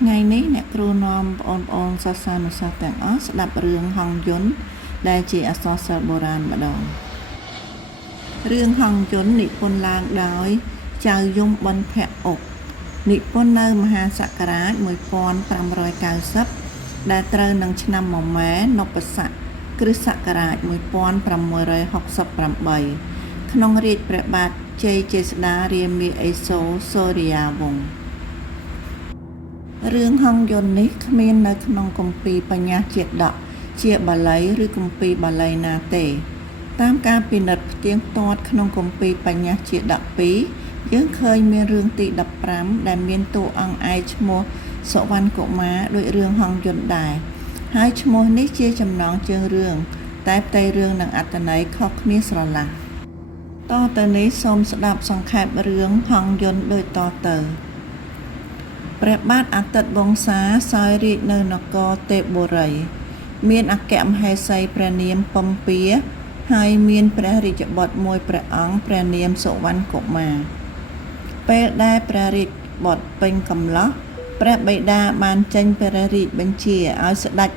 ថ្ងៃនេះអ្នកគ្រូនាំបងៗសិស្សានុសិស្សទាំងអស់ស្ដាប់រឿងហង្សយន្តដែលជាអក្សរសិល្ប៍បុរាណម្ដងរឿងហង្សយន្តនិពន្ធឡើងដោយចៅយំប៊ុនភ័ក្រអុកនិពន្ធនៅមហាសករាជ1590ដែលត្រូវនឹងឆ្នាំមមែនពស័កគ្រិស្តសករាជ1668ក្នុងរាជ្យព្រះបាទជ័យជេស្តារាមាឥសូរសូរិយាវង្សរឿងហង្សយន្តនេះគ្មាននៅក្នុងគម្ពីរបញ្ញត្តិជាតកជាបាលីឬគម្ពីរបាលីណាទេតាមការពិនិត្យផ្ទៀងផ្ទាត់ក្នុងគម្ពីរបញ្ញត្តិជាតក2យើងឃើញមានរឿងទី15ដែលមានតួអង្គឯកឈ្មោះសុវណ្ណកុមារដូចរឿងហង្សយន្តដែរហើយឈ្មោះនេះជាចំណងជើងរឿងតែផ្ទៃរឿងនិងអត្ថន័យខុសគ្នាស្រឡះតទៅនេះសូមស្ដាប់សង្ខេបរឿងហង្សយន្តដូចតទៅព្រះបាទអាទិត្យវង្សាសោយរាជ្យនៅនគរទេពបុរីមានអគ្គមហេសីព្រះនាមពំពាហើយមានព្រះរាជបុត្រមួយព្រះអង្គព្រះនាមសុវណ្ណកុមារពេលដែលព្រះរាជបុត្រពេញកំឡោះព្រះបិតាបានចេញព្រះរាជបញ្ជាឲ្យស្ដេច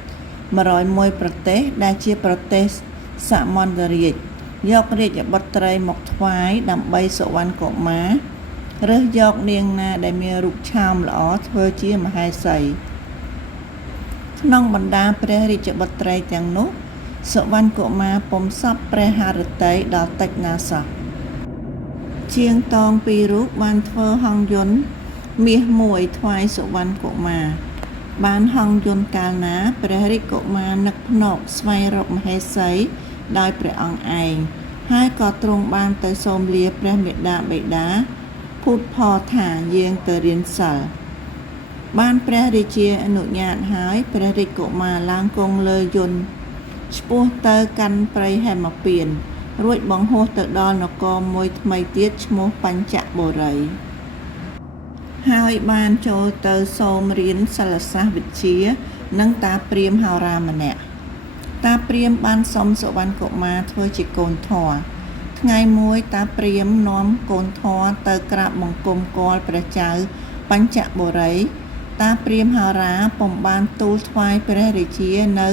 101ប្រទេសដែលជាប្រទេសសមន្តរាជយករាជបុត្រីមកថ្វាយដើម្បីសុវណ្ណកុមាររើសយកនាងណាដែលមានរូបឆោមល្អធ្វើជាមហេសីក្នុងបណ្ដាព្រះរាជបុត្រីទាំងនោះសុវណ្ណកុមារពុំសព្វព្រះハរតីដល់តិចណាសោះជាងតងពីររូបបានធ្វើហង្សយន្តមាសមួយថ្វាយសុវណ្ណកុមារបានហង្សយន្តកាលណាព្រះរាជកុមារនឹកភ្នែកស្វែងរកមហេសីដោយព្រះអង្គឯងហើយក៏ទ្រង់បានទៅសូមលាព្រះមេដាបិតាភូតផលថាយើងទៅរៀនសិលបានព្រះរាជាអនុញ្ញាតហើយព្រះរាជកុមារឡើងគង់លើយន្តឆ្ពោះទៅកាន់ព្រៃហេមពៀនរួចបង្ហោះទៅដល់នគរមួយថ្មីទៀតឈ្មោះបញ្ចបុរីហើយបានចូលទៅសូមរៀនសិលសាស្ត្រវិទ្យានិងតាព្រាហ្មណ៍ហោរាម្នាក់តាព្រាហ្មណ៍បានសុំសុវណ្ណកុមារធ្វើជាកូនធម៌ថ្ងៃមួយតាព្រាហ្មណ៍នាំកូនធម៌ទៅក្រាបបង្គំគាល់ព្រះចៅបញ្ចបុរីតាព្រាហ្មណ៍ហោរាពុំបានទូលថ្វាយព្រះរាជានៅ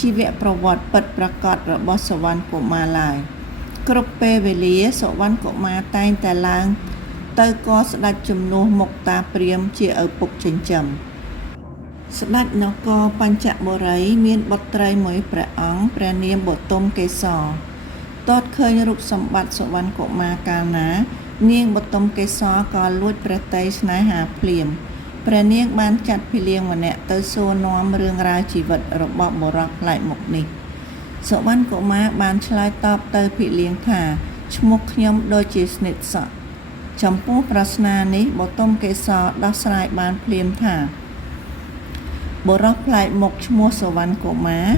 ជីវប្រវត្តិពិតប្រាកដរបស់សុវណ្ណកុមារឡើយគ្រប់ពេលវេលាសុវណ្ណកុមារតែងតែឡើងទៅក៏ស្ដេចជំនួសមុខតាព្រាហ្មណ៍ជាឪពុកចិញ្ចឹមស្ដេចនគរបញ្ចបុរីមានបុត្រីមួយព្រះអង្គព្រះនាមបទុមកេសរតតឃើញរូបសម្បត្តិសុវណ្ណកុមារកាលណានាងបទុមកេសរក៏លួចព្រះតីស្នេហាភ្លាមព្រះនាងបានចាត់ភិលៀងម្នាក់ទៅសួរនាំរឿងរ៉ាវជីវិតរបស់បុរសប្លែកមុខនេះសុវណ្ណកុមារបានឆ្លើយតបទៅភិលៀងថាឈ្មោះខ្ញុំដូចជាស្និទ្ធសក់ចំពោះប្រស្នានេះបទុមកេសរដោះស្រាយបានភ្លាមថាបុរសប្លែកមុខឈ្មោះសុវណ្ណកុមារ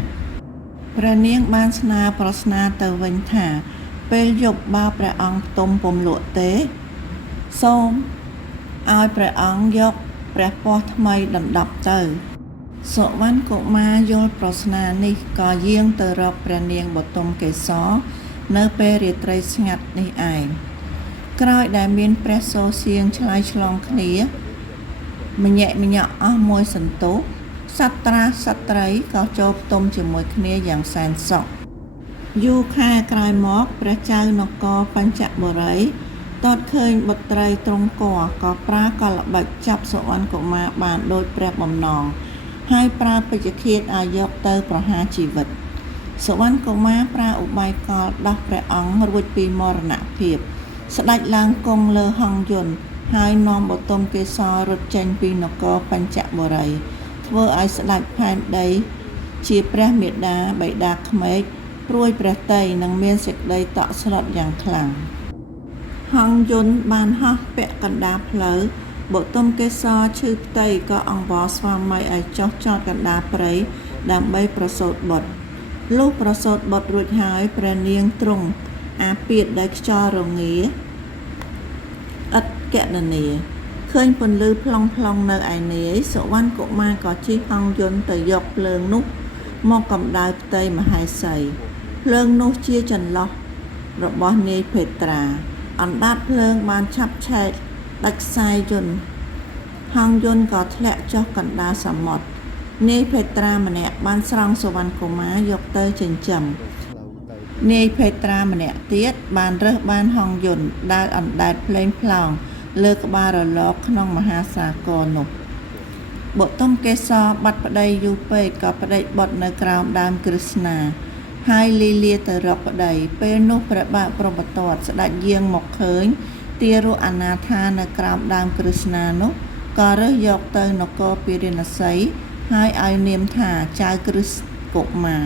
ព្រះនាងបានស្នើប្រស្នាទៅវិញថាពេលយប់បើព្រះអង្គផ្ទុំពុំលក់ទេសូមឲ្យព្រះអង្គយកព្រះពស្ត្រថ្មីដណ្ដប់ទៅសុវណ្ណកុមារយល់ប្រស្នានេះក៏យាងទៅរកព្រះនាងបទុមកេសរនៅពេលរាត្រីស្ងាត់នេះឯងក្រោយដែលមានព្រះសូរសៀងឆ្លើយឆ្លងគ្នាម្ញែកម្ញក់អស់មួយសន្ទុះសត្រាសត្រីក៏ចូលផ្ទុំជាមួយគ្នាយ៉ាងសែនសុខយូរខែក្រោយមកព្រះចៅនគរបញ្ចបុរីតតឃើញបុត្រីទ្រង់គរក៏ប្រើកលបិចចាប់សុវណ្ណកុមារបានដោយព្រះបំណងហើយប្រើពេជ្ជឃាតឲ្យយកទៅប្រហារជីវិតសុវណ្ណកុមារប្រើឧបាយកលដោះព្រះអង្គរួចពីមរណភាពស្ដេចឡើងគង់លើហង្សយន្តហើយនាំបទុមកេសររត់ចេញពីនគរបញ្ចបុរីធ្វើឲ្យស្ដេចផែនដីជាព្រះមេដាបិតាក្មេកព្រួយព្រះតីនិងមានសេចក្តីតក់ស្លុតយ៉ាងខ្លាំងហង្សយន្តបានហោះពាក់កណ្ដាលផ្លូវបទុមកេសរឈឺផ្ទៃក៏អង្វរស្វាមីឲ្យចុះចតកណ្ដាលព្រៃដើម្បីប្រសូតបុត្រលុះប្រសូតបុត្ររួចហើយព្រះនាងទ្រង់អាពាធដោយខ្យល់រងាឥតកណនាឃើញពន្លឺផ្លុងនៅឯនាយសុវណ្ណកុមារក៏ជិះហង្សយន្តទៅយកភ្លើងនោះមកកម្ដៅផ្ទៃមហេសីភ្លើងនោះជាចន្លោះរបស់នាយភេត្រាអណ្ដាតភ្លើងបានឆាប់ឆែកដាច់ខ្សែយន្ត ហង្សយន្តក៏ធ្លាក់ចុះកណ្ដាលសមុទ្រនាយភេត្រាម្នាក់បានស្រង់សុវណ្ណកុមារយកទៅចិញ្ចឹមនាយភេត្រាម្នាក់ទៀតបានរើសបានហង្សយន្តដើរអណ្ដែតភ្លេងផ្លោងលើក្បាលរលកក្នុងមហាសាគរនោះបុទុមកេសរបាត់ប្តីយូរពេកក៏ប្តីបុត្រនៅក្រោមដើមក្រឹស្នាហើយលីលាទៅរកប្តីពេលនោះព្រះបាទព្រហ្មទត្តស្ដេចយាងមកឃើញទារកអនាថានៅក្រោមដើមក្រឹស្នានោះក៏រើសយកទៅនគរពារាណសីហើយឲ្យនាមថាចៅក្រឹស្នកុមារ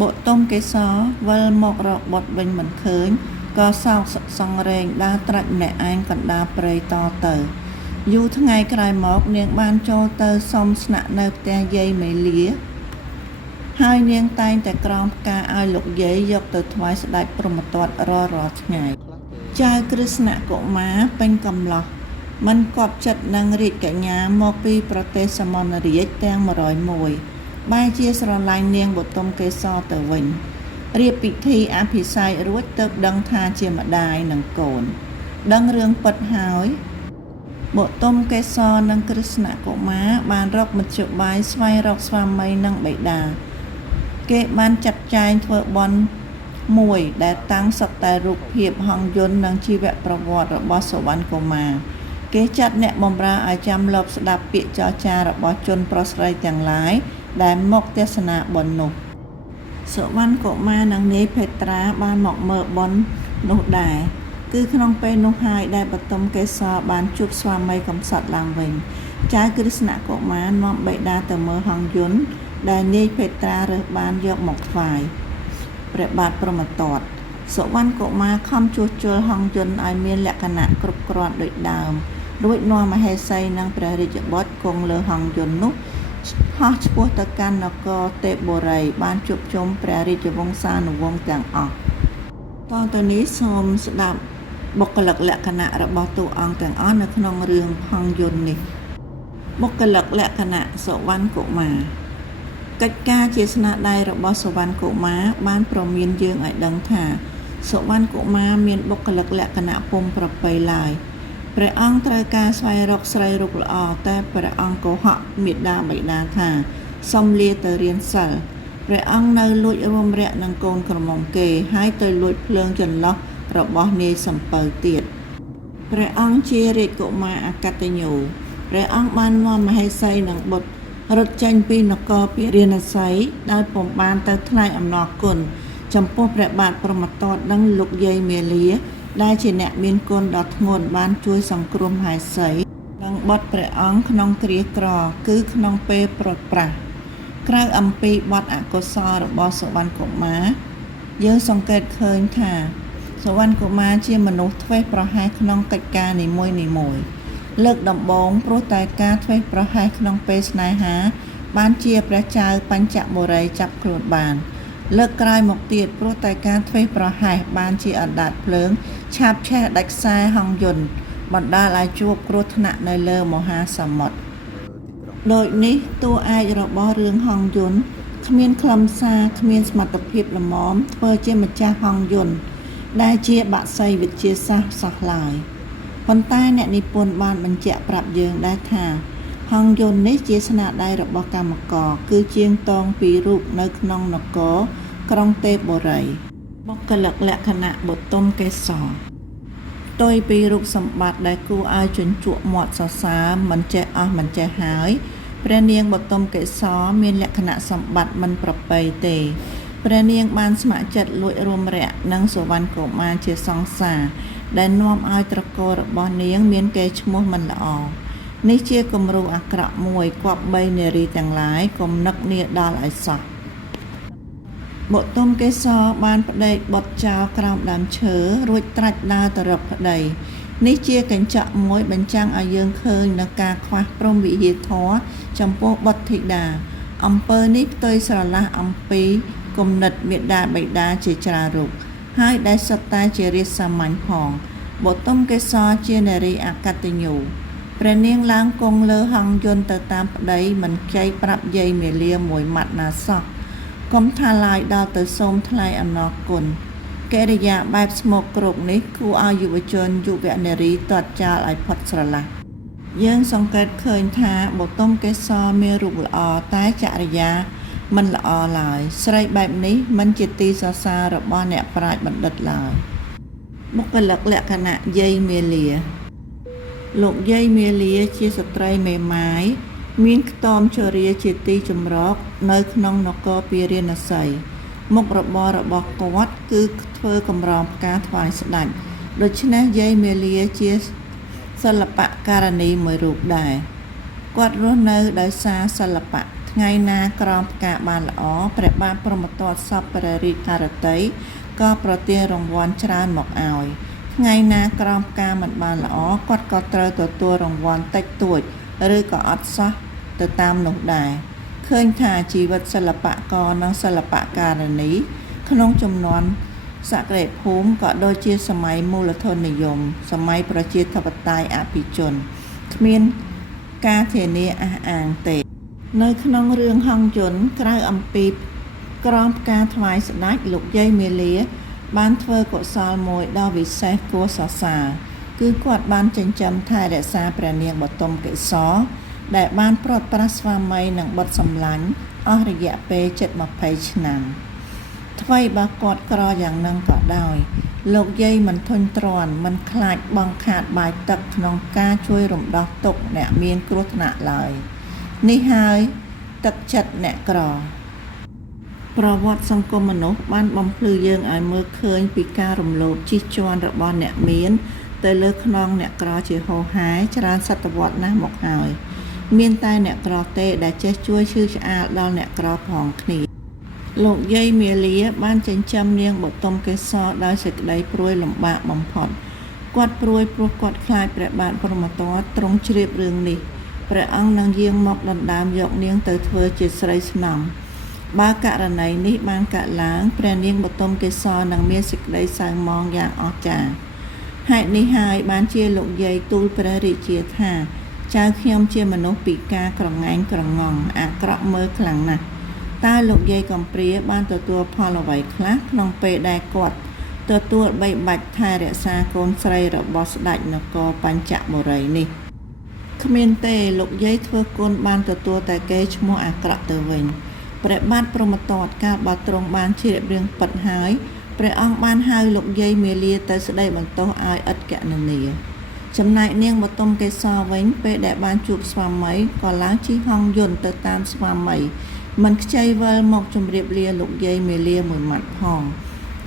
បុទុមកេសរវិលមករកបុត្រវិញមិនឃើញក៏សោកសង្រេងដើរត្រាច់ម្នាក់ឯងកណ្ដាលព្រៃតទៅយូរថ្ងៃក្រោយមកនាងបានចូលទៅសុំស្នាក់នៅផ្ទះយាយមេលាហើយនាងតែងតែក្រងផ្កាឲ្យលោកយាយយកទៅថ្វាយស្ដេចព្រហ្មទត្តរាល់ថ្ងៃចៅក្រឹស្នកុមារពេញកំឡោះមិនគប់ចិត្តនឹងរាជកញ្ញាមកពីប្រទេសសមនរាជទាំង101បែរជាស្រឡាញ់នាងបុទុមកេសរទៅវិញរៀបពិធីអភិសេករួចទើបដឹងថាជាម្ដាយនិងកូនដឹងរឿងពិតហើយបុទុមកេសរនិងក្រឹស្នកុមារបានរកមធ្យោបាយស្វែងរកស្វាមីនិងបិតាគេបានចាត់ចែងធ្វើបុណ្យមួយដែលតាំងសុទ្ធតែរូបភាពហង្សយន្តនិងជីវប្រវត្តិរបស់សុវណ្ណកុមារគេចាត់អ្នកបម្រើឲ្យចាំលបស្ដាប់ពាក្យចរចារបស់ជនប្រុសស្រីទាំងឡាយដែលមកទស្សនាបុណ្យនោះសុវណ្ណកុមារនិងនាយភេត្រាបានមកមើលបុណ្យនោះដែរគឺក្នុងពេលនោះហើយដែលបុទុមកេសរបានជួបស្វាមីកំសត់ឡើងវិញចៅក្រឹស្នកុមារនាំបិតាទៅមើលហង្សយន្តដែលនាយភេត្រារើសបានយកមកថ្វាយព្រះបាទព្រហ្មទត្តសុវណ្ណកុមារខំជួសជុលហង្សយន្តឲ្យមានលក្ខណៈគ្រប់គ្រាន់ដូចដើមរួចនាំមហេសីនិងព្រះរាជបុត្រគង់លើហង្សយន្តនោះហោះឆ្ពោះទៅកាន់នគរទេពបុរីបានជួបជុំព្រះរាជវង្សានុវង្សទាំងអស់តទៅនេះសូមស្ដាប់បុគ្គលិកលក្ខណៈរបស់តួអង្គទាំងអស់នៅក្នុងរឿងហង្សយន្តនេះបុគ្គលិកលក្ខណៈសុវណ្ណកុមារកិច្ចការជាស្នាដៃរបស់សុវណ្ណកុមារបានប្រមានយើងឲ្យដឹងថាសុវណ្ណកុមារមានបុគ្គលិកលក្ខណៈពុំប្រពៃឡើយព្រះអង្គត្រូវការស្វែងរកស្រីរូបល្អតែព្រះអង្គកុហកមេដាបិតាថាសុំលាទៅរៀនសិលព្រះអង្គនៅលួចរួមរយៈនឹងកូនក្រមុំគេហើយទៅលួចភ្លើងចន្លោះរបស់នាយសំពៅទៀតព្រះអង្គជារាជកុមារអកតញ្ញូព្រះអង្គបាននាំមហេសីនិងបុត្ររត់ចេញពីនគរពារាណសីដោយពុំបានទៅថ្លែងអំណរគុណចំពោះព្រះបាទព្រហ្មទត្តនិងលោកយាយមាលាដែលជាអ្នកមានគុណដ៏ធ្ងន់បានជួយសង្គ្រោះមហេសីនិងបុត្រព្រះអង្គក្នុងគ្រាក្រគឺក្នុងពេលព្រាត់ប្រាសក្រៅអំពីបទអកុសលរបស់សុវណ្ណកុមារយើងសង្កេតឃើញថាសុវណ្ណកុមារជាមនុស្សធ្វេសប្រហែសក្នុងកិច្ចការនីមួយៗលើកដំបូងព្រោះតែការធ្វេសប្រហែសក្នុងពេលស្នេហាបានជាព្រះចៅបញ្ចបុរីចាប់ខ្លួនបានលើកក្រោយមកទៀតព្រោះតែការធ្វេសប្រហែសបានជាអណ្ដាតភ្លើងឆាបឆេះដាច់ខ្សែហង្សយន្តបណ្ដាលឲ្យជួបគ្រោះថ្នាក់នៅលើមហាសមុទ្រដូចនេះតួឯករបស់រឿងហង្សយន្តគ្មានខ្លឹមសារគ្មានសមត្ថភាពល្មមធ្វើជាម្ចាស់ហង្សយន្តដែលជាបក្សីវិទ្យាសាស្ត្រសោះឡើយប៉ុន្តែអ្នកនិពន្ធបានបញ្ជាក់ប្រាប់យើងដែរថាហង្សយន្តនេះជាស្នាដៃរបស់កម្មករគឺជាងតងពីររូបនៅក្នុងនគរក្រុងទេពបុរីបុគ្គលិកលក្ខណៈបុទុមកេសរផ្ទុយពីរូបសម្បត្តិដែលគួរឲ្យជញ្ជក់មាត់សរសើរមិនចេះអស់មិនចេះហើយព្រះនាងបុទុមកេសរមានលក្ខណៈសម្បត្តិមិនប្រពៃទេព្រះនាងបានស្ម័គ្រចិត្តលួចរួមរយៈនឹងសុវណ្ណកុមារជាសង្សារដែលនាំឲ្យត្រកូលរបស់នាងមានកេរ្តិ៍ឈ្មោះមិនល្អនេះជាគំរូអាក្រក់មួយគប្បីនារីទាំងឡាយកុំនឹកនាដល់ឲ្យសោះបុទុមកេសរបានប្តេកបុត្រចោលក្រោមដើមឈើរួចត្រាច់ដើរទៅរកប្តីនេះជាកញ្ចក់មួយបញ្ចាំងឲ្យយើងឃើញនូវការខ្វះព្រហ្មវិហារធម៌ចំពោះបុត្រធីតាអំពើនេះផ្ទុយស្រឡះអំពីគំនិតមេដាបិតាជាច្រើនរូបហើយដែលសុទ្ធតែជារាជសាមញ្ញផងបុទុមកេសរជានារីអកតញ្ញូព្រះនាងឡើងគង់លើហង្សយន្តទៅតាមប្តីមិនចៃប្រាប់យាយមាលាមួយម៉ាត់ណាសោះកុំថាឡាយដល់ទៅសូមថ្លែងអំណរគុណកិរិយាបែបស្មោកគ្រោកនេះគួរឲ្យយុវជនយុវនារីទាត់ចោលឲ្យផុតស្រឡះ យើងសង្កេតឃើញថាបតុមកេសរមានរូបល្អតែចរិយាមិនល្អឡើយស្រីបែបនេះមិនជាទីសរសើររបស់អ្នកប្រាជ្ញបណ្ឌិតឡើយបុគ្គលិកលក្ខណៈយាយមាលាលោកយាយមាលាជាស្ត្រីមេម៉ាយមានខ្ទមជរាជាទីចម្រកនៅក្នុងនគរពារាណសីមុខរបររបស់គាត់គឺធ្វើកម្រងផ្កាថ្វាយស្ដេចដូច្នេះយាយមាលាជាសិល្បករនីមួយរូបដែរគាត់រស់នៅដោយសារសិល្បៈថ្ងៃណាក្រងផ្កាបានល្អព្រះបាទព្រហ្មទត្តសពព្រះរាជហឫទ័យក៏ប្រទានរង្វាន់ច្រើនមកឲ្យថ្ងៃណាក្រងផ្កាមិនបានល្អគាត់ក៏ត្រូវទទួលរង្វាន់តិចតួចឬក៏អត់សោះទៅតាមនោះដែរឃើញថាជីវិតសិល្បករនិងសិល្បករនីក្នុងចំនួនសក្តិភូមិក៏ដូចជាសម័យមូលធននិយមសម័យប្រជាធិបតេយ្យអភិជនគ្មានការធានាអះអាងទេនៅក្នុងរឿងហង្សយន្តក្រៅអំពីក្រងផ្កាថ្វាយស្ដេចលោកយាយមាលាបានធ្វើកុសលមួយដ៏វិសេសគួរសរសើរគឺគាត់បានចិញ្ចឹមថែរក្សាព្រះនាងបតុមកេសរដែលបានព្រាត់ប្រាសស្វាមីនឹងបុត្រសម្លាញ់អស់រយៈពេលជិត20ឆ្នាំថ្មីបើគាត់ក្រយ៉ាងនឹងក៏ដោយលោកយាយមិនធុញទ្រាន់មិនខ្លាចបង់ខាតបាយទឹកក្នុងការជួយរំដោះទុក្ខអ្នកមានគ្រោះថ្នាក់ឡើយនេះហើយទឹកចិត្តអ្នកក្រប្រវត្តិសង្គមមនុស្សបានបំភ្លឺយើងឲ្យមើលឃើញពីការរំលោភជិះជាន់របស់អ្នកមានទៅលើខ្នងអ្នកក្រជាហូរហែច្រើនសតវត្សណាស់មកហើយមានតែអ្នកក្រទេដែលចេះជួយឈឺឆ្អាលដល់អ្នកក្រផងគ្នាលោកយាយមាលាបានចិញ្ចឹមនាងបតុមកេសរដោយសេចក្តីព្រួយលំបាកបំផុតគាត់ព្រួយព្រោះគាត់ខ្លាចព្រះបាទព្រហ្មទត្តទ្រង់ជ្រាបរឿងនេះព្រះអង្គនឹងយាងមកដណ្ដើមយកនាងទៅធ្វើជាស្រីស្នំបើករណីនេះបានកើតឡើងព្រះនាងបតុមកេសរនឹងមានសេចក្តីសៅហ្មងយ៉ាងអស្ចារ្យហេតុនេះហើយបានជាលោកយាយទូលព្រះរាជាថាចៅខ្ញុំជាមនុស្សពិការក្រងែងក្រងង់អាក្រក់មើលខ្លាំងណាស់តើលោកយាយកំព្រាបានទទួលផលអ្វីខ្លះក្នុងពេលដែលគាត់ទទួលបីបាច់ថែរក្សាកូនស្រីរបស់ស្ដេចនគរបញ្ចបុរីនេះគ្មានទេលោកយាយធ្វើគុណបានទទួលតែគេឈ្មោះអាក្រក់ទៅវិញព្រះបាទព្រហ្មទត្តកាលបើទ្រង់បានជ្រាបរឿងពិតហើយព្រះអង្គបានហៅលោកយាយមាលាទៅស្ដីបន្ទោសឲ្យឥតគណនាចំណែកនាងបតុមកេសរវិញពេលដែលបានជួបស្វាមីក៏ឡើងជិះហង្សយន្តទៅតាមស្វាមីមិនខ្ចីវិលមកជម្រាបលាលោកយាយមាលាមួយម៉ាត់ផង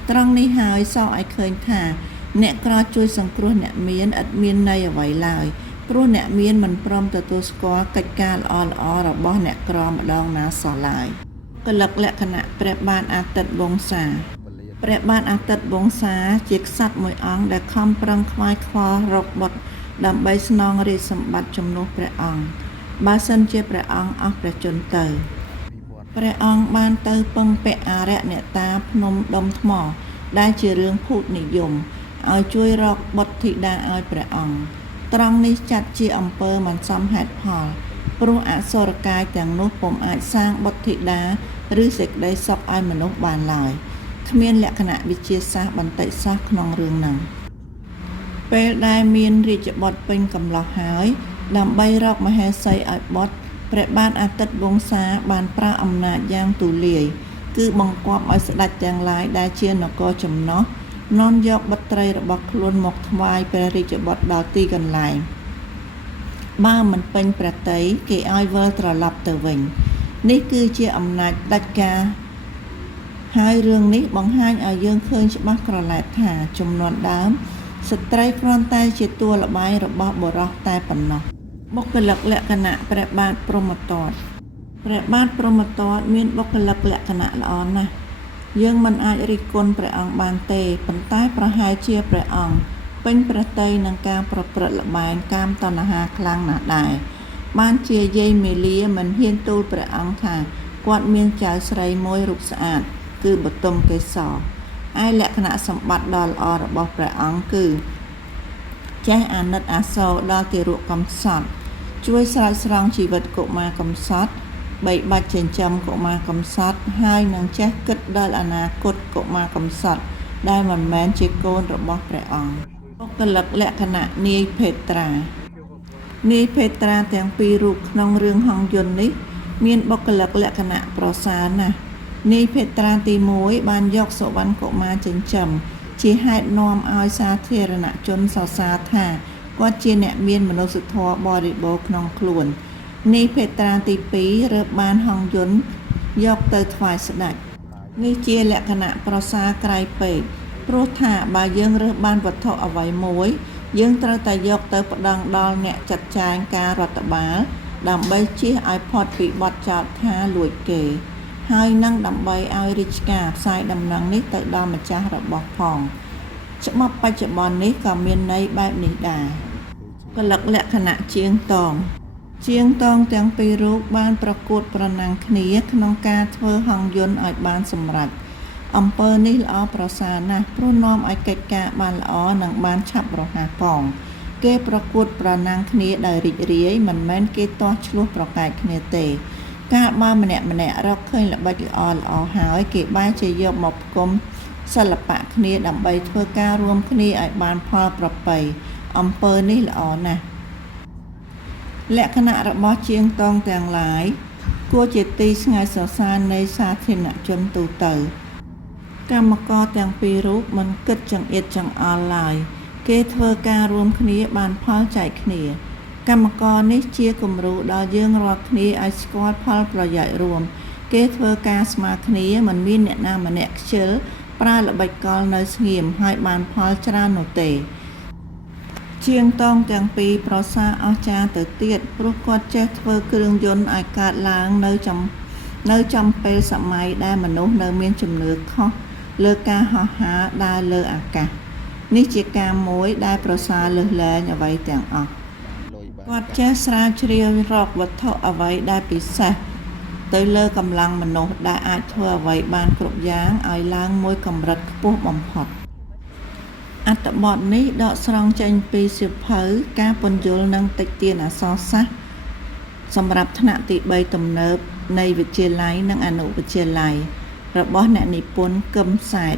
ត្រង់នេះហើយសោកឲ្យឃើញថាអ្នកក្រជួយសង្គ្រោះអ្នកមានឥតមានន័យអ្វីឡើយព្រោះអ្នកមានមិនព្រមទទួលស្គាល់កិច្ចការល្អៗរបស់អ្នកក្រម្ដងណាសោះឡើយកលិកលក្ខណៈព្រះបាទអាទិត្យវង្សាព្រះបាទអាទិត្យវង្សាជាក្សត្រមួយអង្គដែលខំប្រឹងខ្វាយខ្វល់រកបុត្រដើម្បីស្នងរាជសម្បត្តិជំនួសព្រះអង្គបើសិនជាព្រះអង្គអស់ព្រះជន្មទៅព្រះអង្គបានទៅពឹងពាក់អារក្សអ្នកតាភ្នំដុំថ្មដែលជារឿងភូតនិយមឲ្យជួយរកបុត្រធីតាឲ្យព្រះអង្គត្រង់នេះចាត់ជាអំពើមិនសមហេតុផលព្រោះអសុរកាយទាំងនោះពុំអាចសាងបុត្រធីតាឬសេចក្តីសុខឲ្យមនុស្សបានឡើយគ្មានលក្ខណៈវិទ្យាសាស្ត្របន្តិចសោះក្នុងរឿងហ្នឹងពេលដែលមានរាជបុត្រពេញកំឡោះហើយដើម្បីរកមហេសីឲ្យបុត្រព្រះបាទអាទិត្យវង្សាបានប្រើអំណាចយ៉ាងទូលាយគឺបង្គាប់ឲ្យស្ដេចទាំងឡាយដែលជានគរចំណុះនាំយកបុត្រីរបស់ខ្លួនមកថ្វាយព្រះរាជបុត្រដល់ទីកន្លែងបើមិនពេញព្រះទ័យគេឲ្យវិលត្រឡប់ទៅវិញនេះគឺជាអំណាចដាច់ការហើយរឿងនេះបង្ហាញឲ្យយើងឃើញច្បាស់ក្រឡែតថាចំនួនដើមស្ត្រីគ្រាន់តែជាតួល្បែងរបស់បុរសតែប៉ុណ្ណោះបុគ្គលិកលក្ខណៈព្រះបាទព្រហ្មទត្តព្រះបាទព្រហ្មទត្តមានបុគ្គលិកលក្ខណៈល្អណាស់យើងមិនអាចរិះគន់ព្រះអង្គបានទេប៉ុន្តែប្រហែលជាព្រះអង្គពេញព្រះទ័យនឹងការប្រព្រឹត្តល្បែងកាមតណ្ហាខ្លាំងណាស់ដែរបានជាយាយមាលាមិនហ៊ានទូលព្រះអង្គថាគាត់មានចៅស្រីមួយរូបស្អាតគឺបតុមកេសរឯលក្ខណៈសម្បត្តិដ៏ល្អរបស់ព្រះអង្គគឺចេះអាណិតអាសូរដល់ទារកកំសត់ជួយស្រោចស្រង់ជីវិតកុមារកំសត់បីបាច់ចិញ្ចឹមកុមារកំសត់ហើយនឹងចេះគិតដល់អនាគតកុមារកំសត់ដែលមិនមែនជាកូនរបស់ព្រះអង្គបុគ្គលិកលក្ខណៈនាយភេត្រា នាយភេត្រាទាំងពីររូបក្នុងរឿងហង្សយន្តនេះមានបុគ្គលិកលក្ខណៈប្រសើរណាស់នាយភេត្រាទី1បានយកសុវណ្ណកុមារចិញ្ចឹមជាហេតុនាំឲ្យសាធារណជនសរសើរថាគាត់ជាអ្នកមានមនុស្សធម៌បរិបូរណ៍ក្នុងខ្លួននាយភេត្រាទី2រើសបានហង្សយន្តយកទៅថ្វាយស្ដេចនេះជាលក្ខណៈប្រសើរក្រៃពេកព្រោះថាបើយើងរើសបានវត្ថុអ្វីមួយយើងត្រូវតែយកទៅប្តឹងដល់អ្នកចាត់ចែងការរដ្ឋបាលដើម្បីជៀសឲ្យផុតពីបទចោទថាលួចគេហើយនឹងដើម្បីឲ្យរាជការផ្សាយដំណឹងនេះទៅដល់ម្ចាស់របស់ផងច្បាប់បច្ចុប្បន្ននេះក៏មានន័យបែបនេះដែរកលិកលក្ខណៈជាងតងទាំងពីររូបបានប្រកួតប្រណាំងគ្នាក្នុងការធ្វើហង្សយន្តឲ្យបានសម្រេចអំពើនេះល្អប្រសើរណាស់ព្រោះនាំឲ្យកិច្ចការបានល្អនិងបានឆាប់រហ័សផងគេប្រកួតប្រណាំងគ្នាដោយរីករាយមិនមែនគេទាស់ឆ្លោះប្រកែកគ្នាទេកាលបើម្នាក់រកឃើញល្បិចល្អហើយគេបែរជាយកមកផ្គុំសិល្បៈគ្នាដើម្បីធ្វើការរួមគ្នាឲ្យបានផលប្រពៃអំពើនេះល្អណាស់លក្ខណៈរបស់ជាងតងទាំងឡាយគួរជាទីស្ងាយសរសើរនៃសាធារណជនទូទៅកម្មករទាំងពីររូបមិនគិតចង្អៀតចង្អល់ឡើយគេធ្វើការរួមគ្នាបានផលចែកគ្នាកម្មករនេះជាគំរូដល់យើងរាល់គ្នាឲ្យស្គាល់ផលប្រយោជន៍រួមគេធ្វើការស្មើគ្នាមិនមានអ្នកណាម្នាក់ខ្ជិលប្រើល្បិចកលនៅស្ងៀមហើយបានផលច្រើននោះទេជាងតងទាំងពីរប្រសើរអស្ចារ្យទៅទៀតព្រោះគាត់ចេះធ្វើគ្រឿងយន្តឲ្យកើតឡើងនៅចំពេលសម័យដែលមនុស្សនៅមានជំនឿខុសលើការហោះហើរដើរលើអាកាសនេះជាការមួយដែលប្រសើរលើសលែងអ្វីទាំងអស់គាត់ចេះស្រាវជ្រាវរកវត្ថុអ្វីដែលពិសេសទៅលើកម្លាំងមនុស្សដែលអាចធ្វើអ្វីបានគ្រប់យ៉ាងឲ្យឡើងមួយកម្រិតខ្ពស់បំផុតអត្ថបទនេះដកស្រង់ចេញពីសៀវភៅការពន្យល់និងតិចតៀនអក្សរសាស្ត្រសម្រាប់ថ្នាក់ទី3ទំនើបនៃវិទ្យាល័យនិងអនុវិទ្យាល័យរបស់អ្នកនិពន្ធកឹមសែត